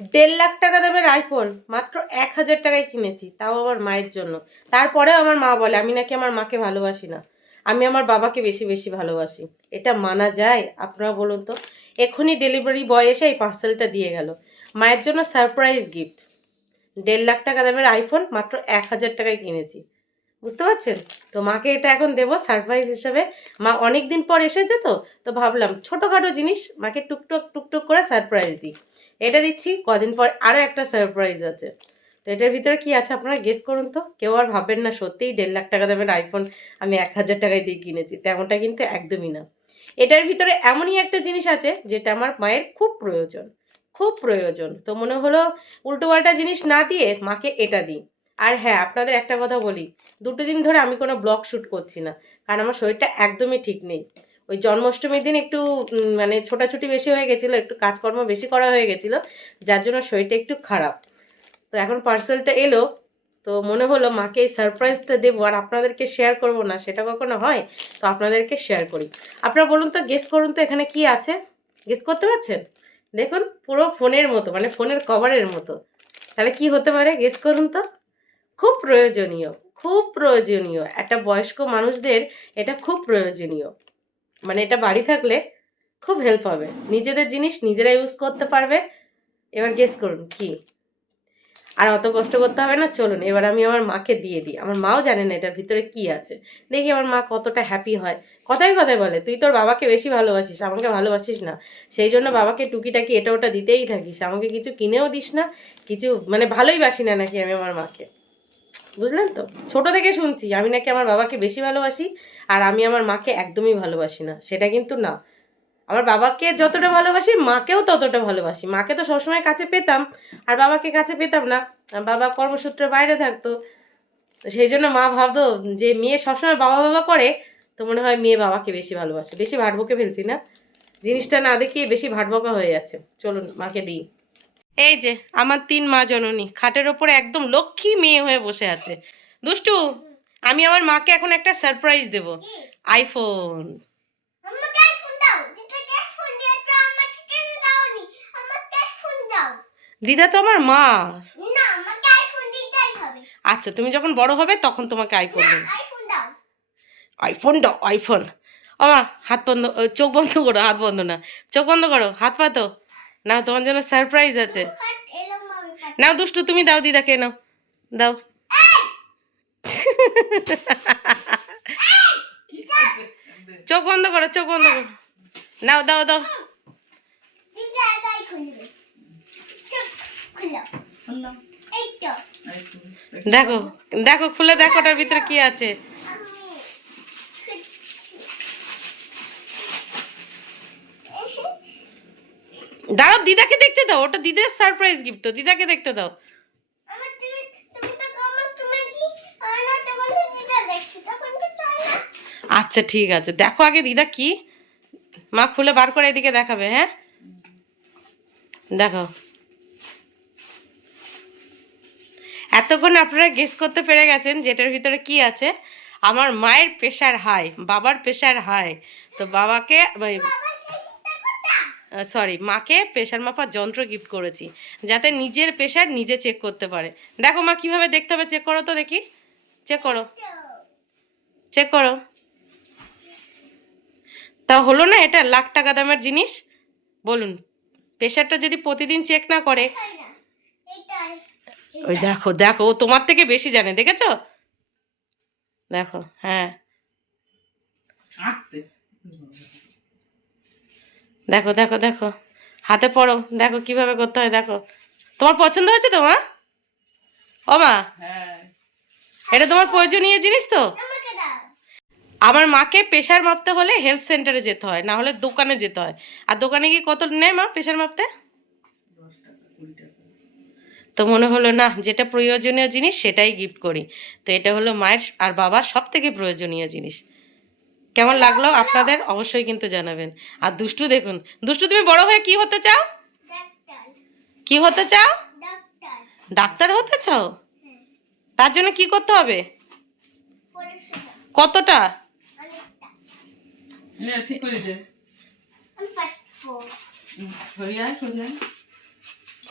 1.5 লাখ টাকা দামের আইফোন মাত্র 1,000 টাকায় কিনেছি, তাও আমার মায়ের জন্য। তারপরেও আমার মা বলে আমি নাকি আমার মাকে ভালোবাসি না, আমি আমার বাবাকে বেশি বেশি ভালোবাসি। এটা মানা যায়? আপনারা বলুন তো। এখনই ডেলিভারি বয় এসে এই পার্সেলটা দিয়ে গেল, মায়ের জন্য সারপ্রাইজ গিফট। 1.5 লাখ টাকা দামের আইফোন মাত্র 1,000 টাকায় কিনেছি, বুঝতে পারছেন? তো মাকে এটা এখন দেবো সারপ্রাইজ হিসেবে। মা অনেক দিন পর এসেছে, তো ভাবলাম ছোটোখাটো জিনিস মাকে টুকটুক টুকটুক করে সারপ্রাইজ দিই। এটা দিচ্ছি, কদিন পর আরও একটা সারপ্রাইজ আছে। তো এটার ভিতরে কি আছে আপনারা গেস করুন তো। কেউ আর ভাববেন না সত্যিই 1.5 লাখ টাকা দামের আইফোন আমি 1,000 টাকায় দিয়ে কিনেছি, তেমনটা কিন্তু একদমই না। এটার ভিতরে এমনই একটা জিনিস আছে যেটা আমার মায়ের খুব প্রয়োজন, খুব প্রয়োজন। তো মনে হলো উল্টোপাল্টা জিনিস না দিয়ে মাকে এটা দিই। আর হ্যাঁ, আপনাদের একটা কথা বলি, 2 দিন ধরে আমি কোনো ব্লগ শ্যুট করছি না, কারণ আমার শরীরটা একদমই ঠিক নেই। ওই জন্মাষ্টমীর দিন একটু মানে ছোটাছুটি বেশি হয়ে গেছিলো, একটু কাজকর্ম বেশি করা হয়ে গেছিলো, যার জন্য শরীরটা একটু খারাপ। তো এখন পার্সেলটা এলো, তো মনে হলো মাকে এই সারপ্রাইজটা দেবো আর আপনাদেরকে শেয়ার করব না, সেটা কখনো হয়? তো আপনাদেরকে শেয়ার করি। আপনারা বলুন তো, গেস করুন তো এখানে কি আছে। গেস করতে পারছেন? দেখুন, পুরো ফোনের মতো, মানে ফোনের কভারের মতো। তাহলে কি হতে পারে গেস করুন তো। খুব প্রয়োজনীয়, খুব প্রয়োজনীয় একটা বয়স্ক মানুষদের, এটা খুব প্রয়োজনীয়। মানে এটা বাড়ি থাকলে খুব হেল্প হবে, নিজেদের জিনিস নিজেরা ইউজ করতে পারবে। এবার গেস করুন কি। আর অত কষ্ট করতে হবে না, চলুন এবার আমি আমার মাকে দিয়ে দিই। আমার মাও জানে না এটার ভিতরে কি আছে, দেখি আমার মা কতটা হ্যাপি হয়। কথায় কথায় বলে তুই তোর বাবাকে বেশি ভালোবাসিস, আমাকে ভালোবাসিস না, সেই জন্য বাবাকে টুকিটাকি এটা ওটা দিতেই থাকিস, আমাকে কিছু কিনেও দিস না, কিছু মানে ভালোই বাসি না নাকি আমি আমার মাকে। বুঝলেন তো, ছোট থেকে শুনছি আমি নাকি আমার বাবাকে বেশি ভালোবাসি, আর আমি আমার মাকে একদমই ভালোবাসি না। সেটা কিন্তু না, আমার বাবাকে যতটা ভালোবাসি মাকেও ততটা ভালোবাসি। মাকে তো সবসময় কাছে পেতাম, আর বাবাকে কাছে পেতাম না, বাবা কর্মসূত্রে বাইরে থাকতো। সেই জন্য মা ভাবতো যে মেয়ে সবসময় বাবা বাবা করে, তো মনে হয় মেয়ে বাবাকে বেশি ভালোবাসে। বেশি ভাটবকে ফেলছি না, জিনিসটা না দেখিয়ে বেশি ভাটবকা হয়ে যাচ্ছে। চলুন মাকে দিই। এই যে আমার 3 মা জননী খাটের ওপরে একদম লক্ষ্মী মেয়ে হয়ে বসে আছে। দুষ্টু, আমি আমার মাকে এখন একটা সারপ্রাইজ দেব। আইফোন। দিদা তো আমার মা। আচ্ছা, তুমি যখন বড় হবে তখন তোমাকে আইফোন দেবো। আইফোন দাও, আইফোন। ও মা, হাত বন্ধ, চোখ বন্ধ করো, হাত বন্ধ না, চোখ বন্ধ করো, হাত পাতো। নাও, তোমার জন্য সারপ্রাইজ আছে। নাও দুষ্টু, তুমি দাও দিদাকে, নাও দাও। চোখ বন্ধ করো, চোখ বন্ধ করো, নাও দাও দাও। দেখো দেখো, খুলে দেখো ওটার ভিতরে কি আছে। দাঁড়াও, দিদাকে দেখতে দাও, ওটা দিদার সারপ্রাইজ গিফট, তো দিদাকে দেখতে দাও। আচ্ছা ঠিক আছে, দেখো আগে দিদা কি। মা খুলে বার করে এদিকে দেখাবে, হ্যাঁ দেখো। এতক্ষণ আপনারা গেস করতে পেরে গেছেন যেটার ভিতরে কি আছে। আমার মায়ের প্রেশার হাই, বাবার প্রেশার হাই, তো বাবাকে সরি মাকে প্রেশার মাপার যন্ত্র গিফট করেছি, যাতে নিজের প্রেশার নিজে চেক করতে পারে। দেখো মা কিভাবে দেখতে হবে, চেক করো তো দেখি, চেক করো, চেক করো। তা হলো না, এটা 1,00,000 টাকা দামের জিনিস। বলুন, প্রেশারটা যদি প্রতিদিন চেক না করে। ওই দেখো দেখো, ও তোমার থেকে বেশি জানে, দেখেছো? দেখো, হ্যাঁ দেখো দেখো দেখো, হাতে পড়ো, দেখো কিভাবে করতে হয়, দেখো। তোমার পছন্দ হয়েছে তো মা? ও মা, এটা তোমার প্রয়োজনীয় জিনিস তো। আমার মাকে প্রেশার মাপতে হলে হেলথ সেন্টারে যেতে হয়, না হলে দোকানে যেতে হয়। আর দোকানে গিয়ে কত নেয় মা প্রেশার মাপতে? তো মনে হলো না, যেটা প্রয়োজনীয় জিনিস সেটাই গিফট করি। তো এটা হলো মায়ের আর বাবার সব থেকে প্রয়োজনীয় জিনিস। কেমন লাগলো আপনাদের অবশ্যই কিন্তু জানাবেন। আর দুষ্টু দেখুন, দুষ্টু তুমি বড় হয়ে কি হতে চাও? কি হতে চাও? ডাক্তার হতে চাও? তার জন্য কি করতে হবে? কতটা? ঠিক করে দে।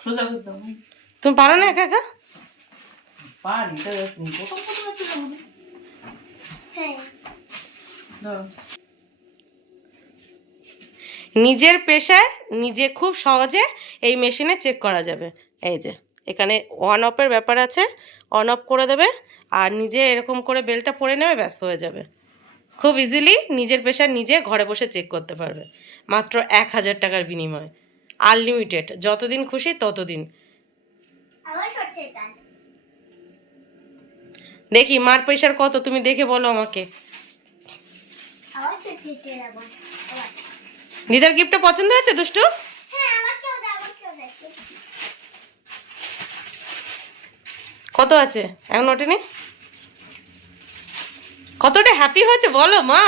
সোজা করতে হবে। তুমি পারো না একা একা? পারি তো, প্রথম প্রথম একটু যাবো না। দাও। নিজের প্রেশার নিজে খুব সহজে এই মেশিনে চেক করা যাবে। এই যে এখানে অন অফের ব্যাপার আছে, অন অফ করে দেবে আর নিজে এরকম করে বেলটা পরে নেবে, ব্যাস হয়ে যাবে। খুব ইজিলি নিজের প্রেশার নিজে ঘরে বসে চেক করতে পারবে, মাত্র 1,000 টাকার বিনিময়ে। আনলিমিটেড, যতদিন খুশি ততদিন। দেখি মার প্রেশার কত, তুমি দেখে বলো আমাকে। দিদার গিফটটা পছন্দ হয়েছে দুষ্টু? কত আছে এখন ওঠেনি? কতটা হ্যাপি হয়েছে বলো মা?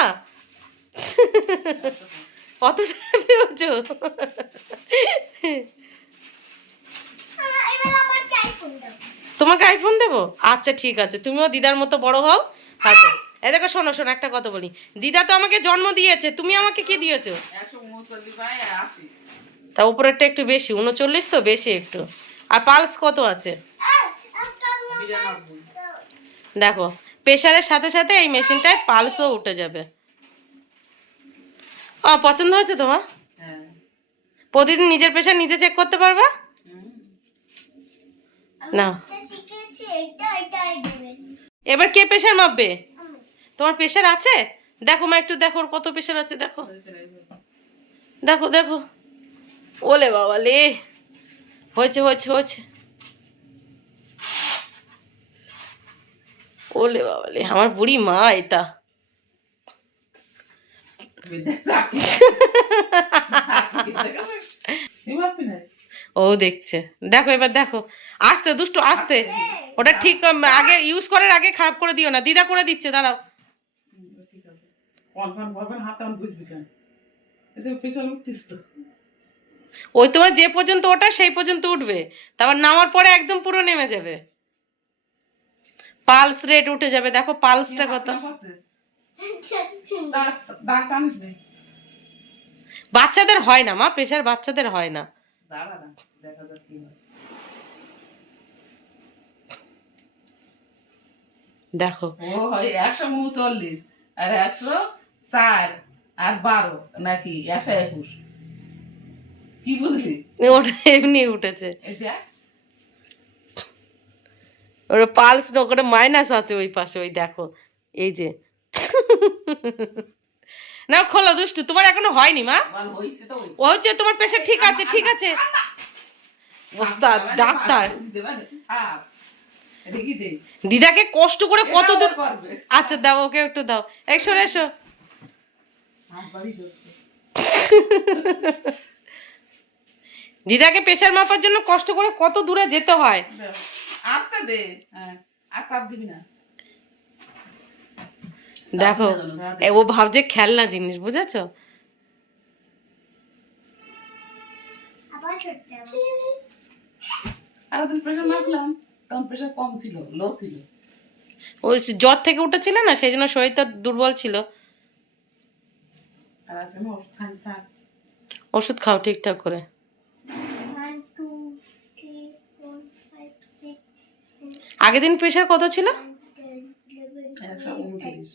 কতটা হ্যাপি হয়েছো? তোমাকে আইফোন দেবো? আচ্ছা ঠিক আছে, তুমিও দিদার মতো বড় হও। আচ্ছা এই দেখো, শোনো শোনো, একটা কথা বলি। দিদা তো আমাকে জন্ম দিয়েছে, তুমি আমাকে কি দিয়েছো? 139 ভাই 80। তা উপরেরটা একটু বেশি, 39 তো বেশি একটু। আর পালস কত আছে 92। দেখো, প্রেশারের সাথে সাথে এই মেশিনটায় পালসও উঠে যাবে। পছন্দ হয়েছে তোমার? হ্যাঁ। প্রতিদিন নিজের প্রেশার নিজে চেক করতে পারবা না? এবার কে প্রেশার মাপবে? তোমার প্রেশার আছে? দেখো মা, একটু দেখো ওর কত প্রেশার আছে, দেখো দেখো দেখো। ওলে বাবা লে, হয়েছে হয়েছে হয়েছে। ওলে বাবা লে, আমার বুড়ি মা এটা। ও দেখছে, দেখো এবার দেখো। আস্তে দুষ্টু আস্তে, ওটা ঠিক আগে ইউজ করার আগে খারাপ করে দিও না। দিদা করে দিচ্ছে, দাঁড়াও। ঠিক আছে, কনফার্ম ভাবে হাতে আমি বুঝবি কেন, এটা স্পেশাল উঠতিস তো। ওই তোমার যে পর্যন্ত ওটা সেই পর্যন্ত উঠবে, তারপর নামার পরে একদম পুরো নেমে যাবে, পালস রেট উঠে যাবে। দেখো পালসটা কত। দাগ টানিস নেই। বাচ্চাদের হয় না মা, প্রেশার বাচ্চাদের হয় না। দাঁড়া না, দেখা যাক কি হয়। দেখো ও হয় 139 আর 104 আর 12 নাকি 121, কি বুঝলি? ওটা এমনি উঠেছে, এটা ওর পালস না, ওখানে মাইনাস আছে ওই পাশে, ওই দেখো এই যে। না খোলো দুষ্টু, তোমার এখনো হয়নি মা। বল হইছে তো। ও হচ্ছে তোমার প্রেশার ঠিক আছে, ঠিক আছে। ওস্তাদ ডাক্তার। দিদাকে কষ্ট করে কত দূর করবে। আচ্ছা দাও, ওকে একটু দাও, এসো এসো। দিদাকে প্রেশার মাপার জন্য কষ্ট করে কত দূরে যেতে হয়। আস্তে দে, হ্যাঁ আর চাপ দিবি না। দেখো ও ভাবছে খেলনা জিনিস, বুঝেছো? আর দিন প্রেশার মাপলাম, তখন প্রেশার কম ছিল, লো ছিল। ওই জ্বর থেকে উঠেছিল না, সেই জন্য শরীরটা দুর্বল ছিল। আর আছে আমি ওষুধ খাই, থাক। ওষুধ খাও ঠিকঠাক করে। আগের দিন প্রেশার কত ছিল? 129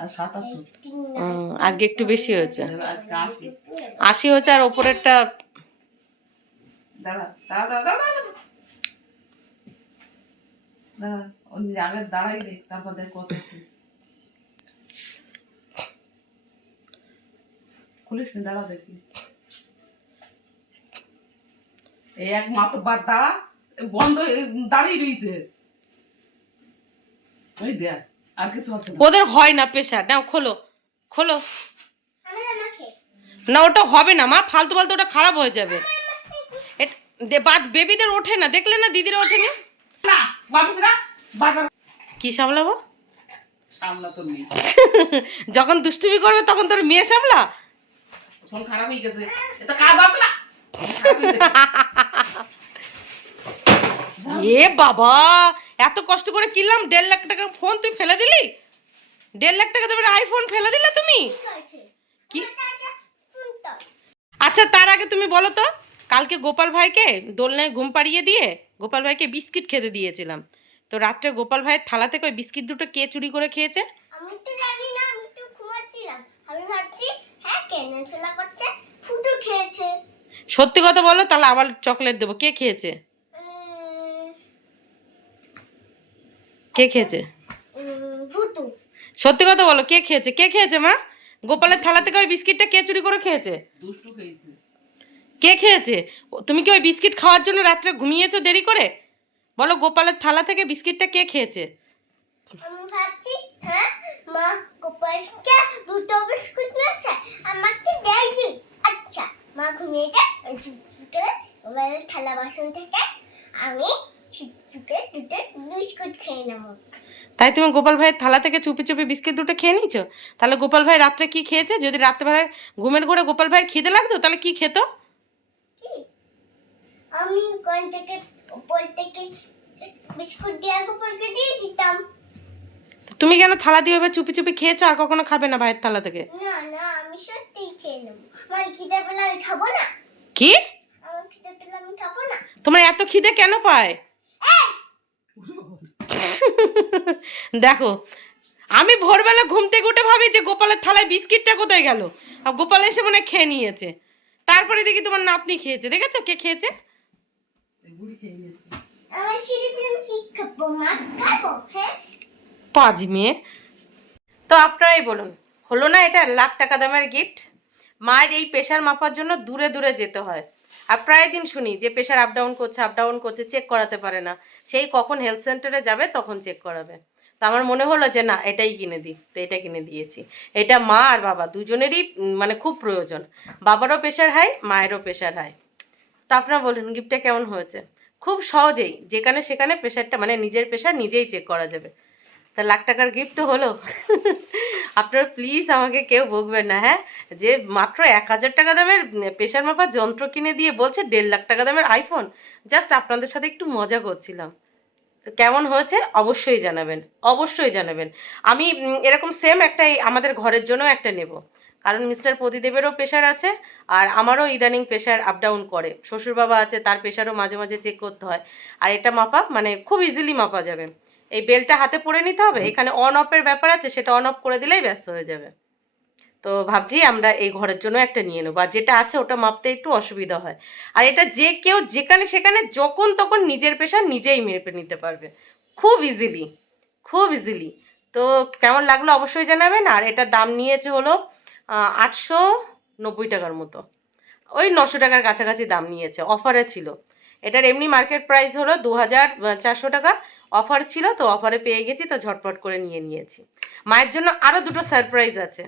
আর 77। আজকে একটু বেশি হয়েছে, আজকে 80। 80 হয়েছে। আর ওপরেরটা দাঁড়া দাঁড়া দাঁড়া দাঁড়া দাঁড়া, আগে দাঁড়াই দেখ, তারপর দেখ কত। খুলিস নি, দাঁড়া দেখি। এই এক মাত্র বাদ দাঁড়া, বন্ধ দাঁড়িয়ে রয়েছে। ওই দেখ, আর কিছু হচ্ছে না। ওদের হয় না প্রেশার। নাও খোলো খোলো। না ওটা হবে না মা, ফালতু ফালতু, ওটা খারাপ হয়ে যাবে। বেবিদের ওঠে না, দেখলে না দিদির ওঠেনি। না ভাবছিস না বারবার কি সামলাবো? সামলা তো নেই। যখন দুষ্টুমি করবে তখন তোর মেয়ে সামলা। ফোন খারাপ হয়ে গেছে, এটা কাজ আছে না। এ বাবা, এত কষ্ট করে কিনলাম 1.5 লাখ টাকার ফোন, তুই ফেলে দিলি? 1.5 লাখ টাকা তোমার আইফোন ফেলে দিলে তুমি? কি? আচ্ছা তার আগে তুমি বলো তো, কালকে গোপাল ভাইকে দোলনায় ঘুম পাড়িয়ে দিয়ে গোপাল ভাইকে বিস্কিট খেতে দিয়েছিলাম। তো রাত্রে গোপাল ভাইয়ের থালা থেকে ওই বিস্কিট দুটো কে চুরি করে খেয়েছে? আমি তো জানি না, আমি তো ঘুমাচ্ছিলাম। আমি ভাবছি হ্যাঁ কেন ছেলা করছে, ফুটো খেয়েছে। সত্যি কথা বলো, তাহলে আবার চকলেট দেবো। কে খেয়েছে? কে খেয়েছে? ফুটু। সত্যি কথা বলো, কে খেয়েছে? কে খেয়েছে মা? গোপালের থালা থেকে ওই বিস্কিটটা কে চুরি করে খেয়েছে? দুষ্টু খেয়েছে। কে খেয়েছে? তুমি কি ওই বিস্কিট খাওয়ার জন্য রাত্রে ঘুমিয়েছো দেরি করে? বলো, গোপালের থালা থেকে বিস্কিটটা কে খেয়েছে? আমি ভাবছি হ্যাঁ মা গোপালকে দুটো বিস্কুট দিয়েছে, আমাকে দেয়নি। আচ্ছা মা ঘুমিয়ে যায়, গোপালের থালা বাসন থেকে আমি ছিটচুকে দুটো বিস্কুট খেয়ে নেবো। তাই তুমি গোপাল ভাইয়ের থালা থেকে চুপি চুপি বিস্কিট দুটো খেয়ে নিয়েছো? তাহলে গোপাল ভাই রাত্রে কি খেয়েছে? যদি রাত্রেবেলায় ঘুমের ঘরে গোপাল ভাইয়ের খিদে লাগতো তাহলে কি খেত? কি আমি কোন থেকে উপর থেকে বিস্কুট দিয়ে গোপালকে দিয়ে দিতাম। তুমি কেন থালা দিয়ে এবার চুপি চুপি খেয়েছো আর কখনো খাবে না ভাইয়ের থালা থেকে? না না আমি সত্যিই খেয়ে নেবো। আমার খিদে পেলে আমি খাবো না। কি? আমার খিদে পেলে আমি খাবো না। তোমার এত খিদে কেন পায়? দেখো, আমি ভোরবেলা ঘুম থেকে উঠে ভাবি যে গোপালের থালায় বিস্কিটটা কোথায় গেল, আর গোপাল এসে মনে হয় খেয়ে নিয়েছে। তারপরে দেখি তোমার নাতনি খেয়েছে। দেখেছো কে খেয়েছে? বুড়ি খেয়ে নিয়েছে। আমার খিদে পেলে আমি কি খাবো? মা খাবো হ্যাঁ। পাঁচ মেয়ে। তো আপনারাই বলুন, হলো না এটা লাখ টাকা দামের গিফট? মায়ের এই প্রেশার মাপার জন্য দূরে দূরে যেতে হয়। আর প্রায় দিন শুনি যে প্রেশার আপ ডাউন করছে, চেক করাতে পারে না। সেই কখন হেলথ সেন্টারে যাবে তখন চেক করাবে। তো আমার মনে হলো যে না, এটাই কিনে দিই, তো এটা কিনে দিয়েছি। এটা মা আর বাবা দুজনেরই মানে খুব প্রয়োজন। বাবারও প্রেশার হাই, মায়েরও প্রেশার হাই। তো আপনারা বলুন গিফটটা কেমন হয়েছে? খুব সহজেই যেখানে সেখানে প্রেশারটা মানে নিজের প্রেশার নিজেই চেক করা যাবে। তা লাখ টাকার গিফট তো হলো। আপনারা প্লিজ আমাকে কেউ বকবেন না, হ্যাঁ, যে মাত্র 1,000 টাকা দামের প্রেশার মাপার যন্ত্র কিনে দিয়ে বলছে 1.5 লাখ টাকা দামের আইফোন। জাস্ট আপনাদের সাথে একটু মজা করছিলাম। তো কেমন হয়েছে অবশ্যই জানাবেন, অবশ্যই জানাবেন। আমি এরকম সেম একটা আমাদের ঘরের জন্য একটা নেব, কারণ মিস্টার প্রদীদেবেরও প্রেশার আছে আর আমারও ইদানিং প্রেশার আপ ডাউন করে। শ্বশুর বাবা আছে, তার প্রেশারও মাঝে মাঝে চেক করতে হয়। আর এটা মাপা মানে খুব ইজিলি মাপা যাবে। এই বেলটা হাতে পরে নিতে হবে, এখানে অন অফের ব্যাপার আছে, সেটা অন অফ করে দিলেই ব্যস্ত হয়ে যাবে। তো ভাবছি আমরা এই ঘরের জন্য একটা নিয়ে নেবো, আর যেটা আছে ওটা মাপতে একটু অসুবিধা হয়। আর এটা যে কেউ যেখানে সেখানে যখন তখন নিজের প্রেশার নিজেই মেপে নিতে পারবে, খুব ইজিলি, খুব ইজিলি। তো কেমন লাগলো অবশ্যই জানাবেন। আর এটার দাম নিয়েছে হলো 890 টাকার মতো, ওই 900 টাকার কাছাকাছি দাম নিয়েছে, অফারে ছিল। এটার এমনি মার্কেট প্রাইস হলো 2,400 টাকা, অফার ছিল তো অফারে পেয়ে গেছি, তো ঝটপট করে নিয়ে নিয়েছি। মায়ের জন্য আরও দুটো সারপ্রাইজ আছে,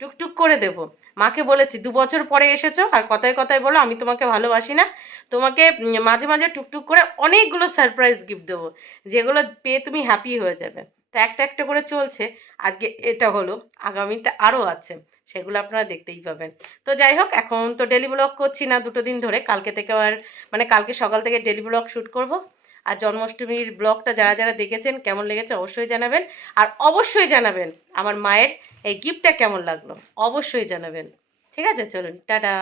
টুকটুক করে দেব। মাকে বলেছি 2 বছর পরে এসেছো আর কথায় কথায় বলো আমি তোমাকে ভালোবাসি না, তোমাকে মাঝে মাঝে টুকটুক করে অনেকগুলো সারপ্রাইজ গিফট দেবো, যেগুলো পেয়ে তুমি হ্যাপি হয়ে যাবে। তো একটা একটা করে চলছে, আজকে এটা হলো, আগামীতে আরও আছে, সেগুলো আপনারা দেখতেই পাবেন। তো যাই হোক, এখন তো ডেলি ব্লগ করছি না 2 দিন ধরে, কালকে থেকে আর মানে কালকে সকাল থেকে ডেলি ব্লগ শ্যুট করব। আর জন্মাষ্টমীর ব্লগটা যারা যারা দেখেছেন কেমন লেগেছে অবশ্যই জানাবেন। আর অবশ্যই জানাবেন আমার মায়ের এই গিফটটা কেমন লাগলো, অবশ্যই জানাবেন। ঠিক আছে, চলুন টাটা।